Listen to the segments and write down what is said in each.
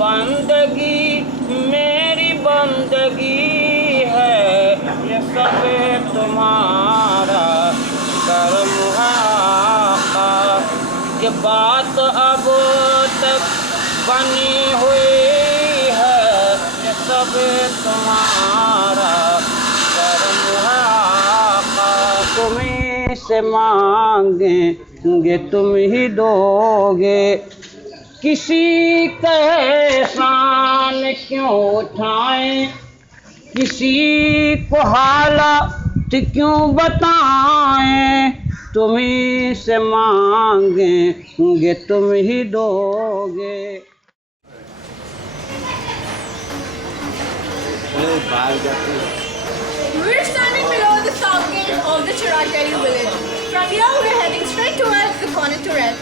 बंदगी मेरी बंदगी है, ये सब तुम्हारा करम है आका। ये बात अब तक बनी हुई है, ये सब तुम्हारा करम है आका। तुम्हीं से मांगेंगे तुम ही दोगे, किसी का एहसान क्यों उठाएं, किसी को हालात क्यों बताएं। तुम्हीं से मांगेंगे तुम ही दोगे। We're standing below the south gate of the Chirag Delhi village. From here, we're heading straight towards the corner turret.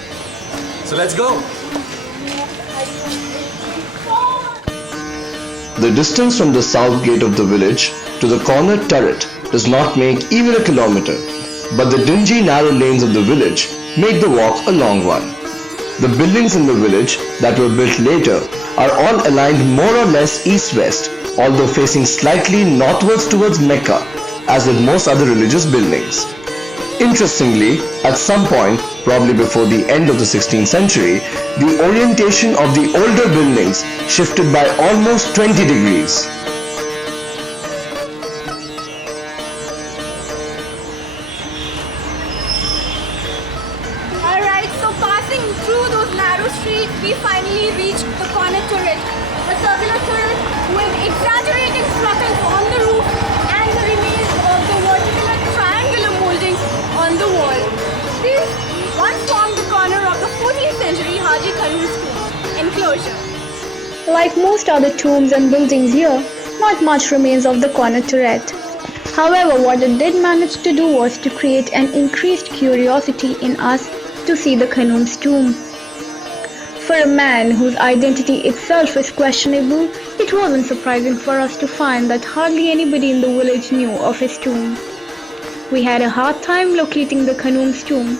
So let's go. The distance from the south gate of the village to the corner turret does not make even a kilometer, but the dingy narrow lanes of the village make the walk a long one. The buildings in the village that were built later are all aligned more or less east-west, although facing slightly northwards towards Mecca, as with most other religious buildings. Interestingly, at some point, probably before the end of the 16th century, the orientation of the older buildings shifted by almost 20 degrees. Alright, so passing through those narrow streets, we finally reached the corner turret. A circular turret with exaggerated structures on the roof and the remains of the vertical and triangular moldings on the wall. This once formed the corner of the 14th century Haji Khanum's tomb enclosure. Like most other tombs and buildings here, not much remains of the corner turret. However, what it did manage to do was to create an increased curiosity in us to see the Khanum's tomb. For a man whose identity itself is questionable, it wasn't surprising for us to find that hardly anybody in the village knew of his tomb. We had a hard time locating the Khanum's tomb.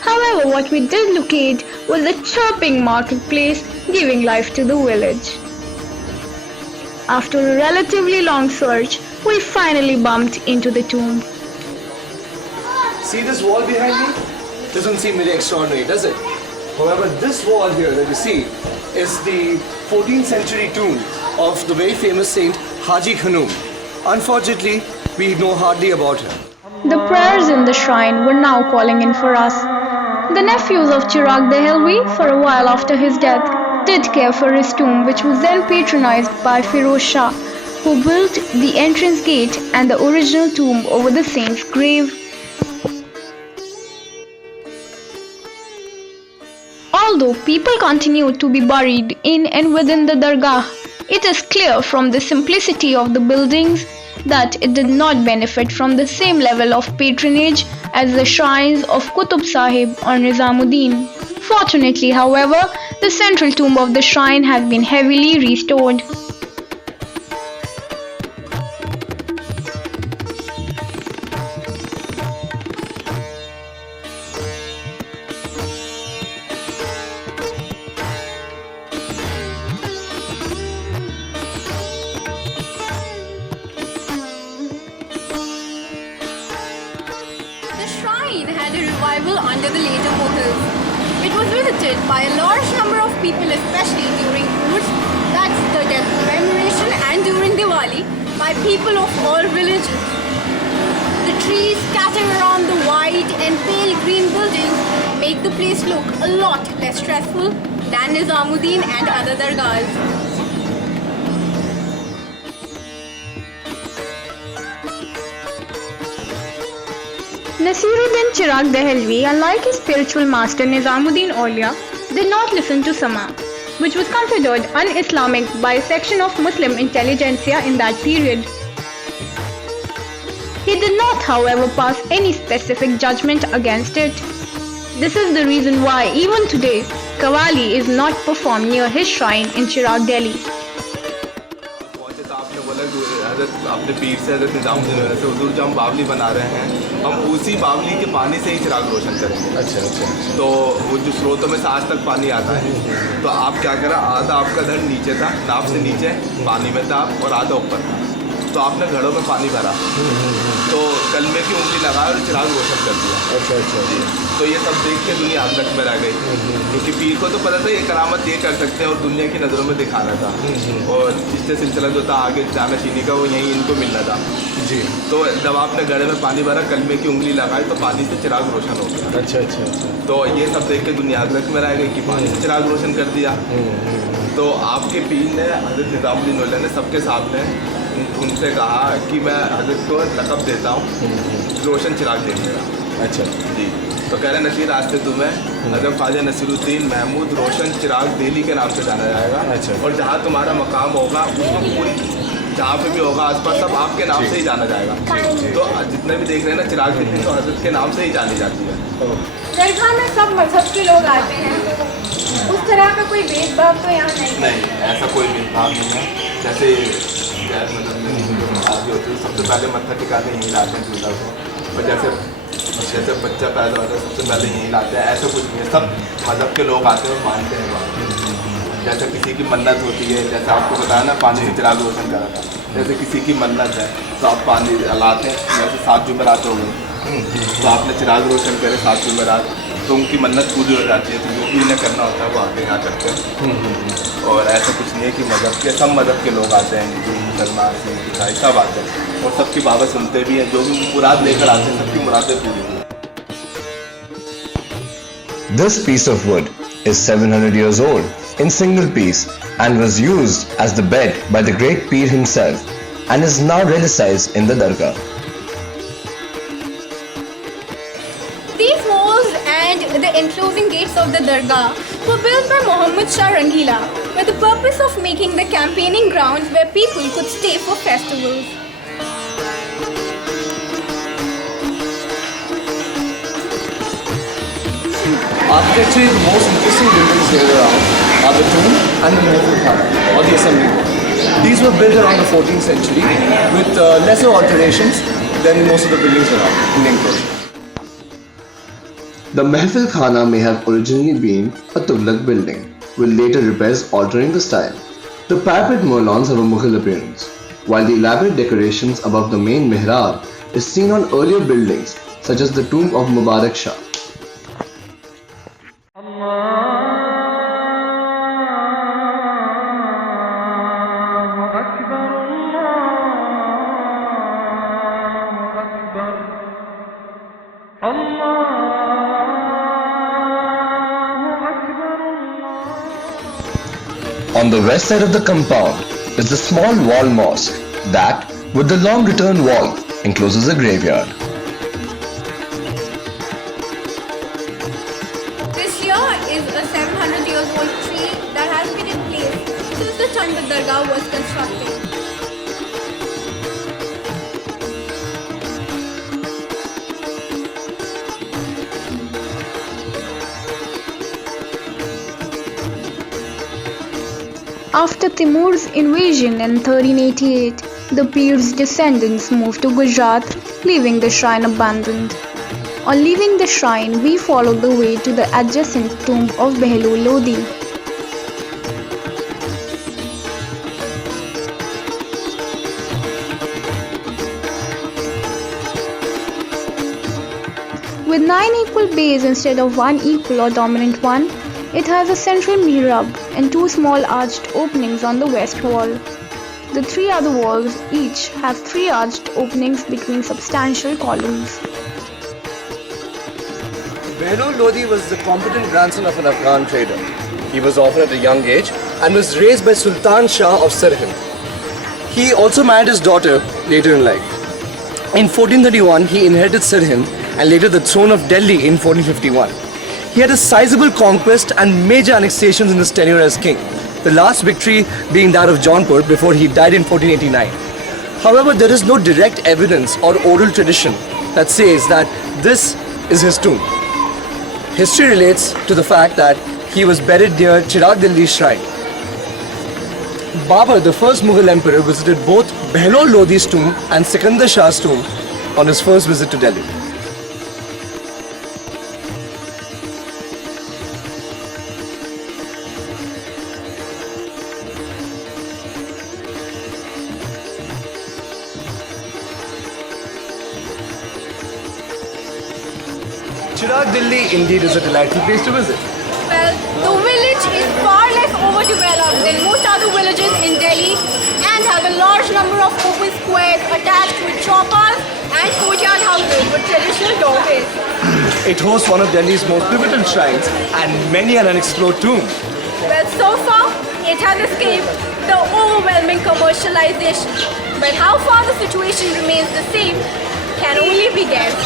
However, what we did locate was a chirping marketplace giving life to the village. After a relatively long search, we finally bumped into the tomb. See this wall behind me? Doesn't seem very extraordinary, does it? However, this wall here that you see is the 14th century tomb of the very famous saint Haji Khanum. Unfortunately, we know hardly about him. The prayers in the shrine were now calling in for us. The nephews of Chirag Dehelvi, for a while after his death, did care for his tomb, which was then patronized by Firoz Shah, who built the entrance gate and the original tomb over the saint's grave. Although people continued to be buried in and within the dargah, it is clear from the simplicity of the buildings that it did not benefit from the same level of patronage as the shrines of Qutb Sahib or Nizamuddin. Fortunately, however, the central tomb of the shrine has been heavily restored. The shrine had a revival under the later Mughals. It was visited by a large number of people, especially during Urs, that's the death commemoration, and during Diwali, by people of all religions. The trees scattered around the white and pale green buildings make the place look a lot less stressful than Nizamuddin and other dargahs. Nasiruddin Chirag Dehelvi, unlike his spiritual master Nizamuddin Aulia, did not listen to Sama, which was considered un-Islamic by a section of Muslim intelligentsia in that period. He did not, however, pass any specific judgment against it. This is the reason why, even today, Qawwali is not performed near his shrine in Chirag Delhi. हज़रत अपने पीर से हज़रत निज़ामुद्दीन औलिया से हुजूर जो हम बावली बना रहे हैं, हम उसी बावली के पानी से ही चिराग रोशन करेंगे। अच्छा। तो वो जो स्रोतों में से आज तक पानी आता है, तो आप क्या करा, आधा आपका धड़ नीचे था, नाव से नीचे पानी में था आप, और आधा ऊपर था। तो आपने घड़ों में पानी भरा, तो कलमे की उंगली लगाया और चिराग रोशन कर दिया। अच्छा। तो ये सब देख के दुनिया हजरत में रह गई, क्योंकि पीर को तो पता था ये करामत ये कर सकते हैं और दुनिया की नज़रों में दिखाना था, और जिससे सिलसिला जो था आगे जाना चीनी का वो यहीं इनको मिलना था जी। तो जब आपने घड़े में पानी भरा, कलमे की उंगली लगाई, तो पानी से चिराग रोशन हो गया। अच्छा। तो ये सब देख के दुनिया हजरत में रह गई कि पानी से चिराग रोशन कर दिया। तो आपके पीर ने, हजरत निज़ामुद्दीन औलिया ने, सबके सामने उनसे कहा कि मैं हजरत को लक़ब देता हूँ रोशन चिराग देने का। अच्छा जी। तो कह रहे नसीर, आज से तुम्हें हजरत ख्वाजा नसीरुद्दीन महमूद रोशन चिराग दिल्ली के नाम से जाना जाएगा। अच्छा। और जहाँ तुम्हारा मकाम होगा उसको पूरी जहाँ पे भी होगा आसपास सब आपके नाम से ही जाना जाएगा। तो जितने भी देख रहे हैं ना चिराग दिल्ली, तो हजरत के नाम से ही जानी जाती है। दरगाह में सब मजहब के लोग आते हैं, उस तरह का कोई भेदभाव तो यहाँ नहीं। ऐसा कोई भेदभाव नहीं है। जैसे गैर मजहब में शादी होती है, सबसे पहले मत्था टिकाते यहीं लाते हैं दूल्हा को, और जैसे बच्चा पैदा होता है सबसे पहले यहीं लाते हैं। ऐसा कुछ नहीं है, सब मजहब के लोग आते हैं और मानते हैं बात। जैसे किसी की मन्नत होती है, जैसे आपको बताया ना पानी से चिराग रोशन करा था, जैसे किसी की मन्नत है तो आप पानी लाते हैं। जैसे 7 जुमेरात हो गई, तो आपने चिराग रोशन करे 7 जुमेरात, तो उनकी मन्नत पूरी हो जाती है। तो जो भी इन्हें करना होता है वो आके यहाँ करते हैं। और ऐसा कुछ नहीं है कि मज़हब के, सब मज़हब के लोग आते हैं, हिंदू मुसलमान सिख ईसाई सब आते हैं, और सबकी बातें सुनते भी हैं। जो भी मुराद लेकर आते हैं सबकी मुरादें पूरी होती हैं। This piece of wood is 700 years old in single piece and was used as the bed by the great Peer himself and is now relicized in the Dargah. These walls and the enclosing gates of the Dargah were built by Muhammad Shah Rangila with the purpose of making the campaigning grounds where people could stay for festivals. Architecturally, the most interesting buildings here around are the tomb and the Mehfil Khana, or the assembly hall. These were built around the 14th century with lesser alterations than most of the buildings around in the enclosure. The Mehfil Khana may have originally been a Tughlaq building, with later repairs altering the style. The parapet Molons have a Mughal appearance, while the elaborate decorations above the main mihrab is seen on earlier buildings such as the tomb of Mubarak Shah. On the west side of the compound is the small wall mosque that, with the long return wall, encloses a graveyard. This here is a 700 years old tree that has been in place since the time the Dargah was constructed. After Timur's invasion in 1388, the Peer's descendants moved to Gujarat, leaving the shrine abandoned. On leaving the shrine, we followed the way to the adjacent tomb of Behlul Lodi. With 9 equal bays instead of one equal or dominant one, it has a central mihrab and 2 small arched openings on the west wall. The 3 other walls each have 3 arched openings between substantial columns. Behlul Lodi was the competent grandson of an Afghan trader. He was orphaned at a young age and was raised by Sultan Shah of Sirhind. He also married his daughter later in life. In 1431, he inherited Sirhind and later the throne of Delhi in 1451. He had a sizable conquest and major annexations in his tenure as king, the last victory being that of Jaunpur before he died in 1489. However, there is no direct evidence or oral tradition that says that this is his tomb. History relates to the fact that he was buried near Chirag Dilli shrine. Babur, the first Mughal emperor, visited both Behlol Lodi's tomb and Sikandar Shah's tomb on his first visit to Delhi. Chirag, Delhi indeed is a delightful place to visit. Well, the village is far less overdeveloped than most other villages in Delhi and has a large number of open squares attached with chaupas and courtyard houses with traditional doorways. It hosts one of Delhi's most pivotal shrines and many an unexplored tomb. Well, so far, it has escaped the overwhelming commercialization. But how far the situation remains the same can only be guessed.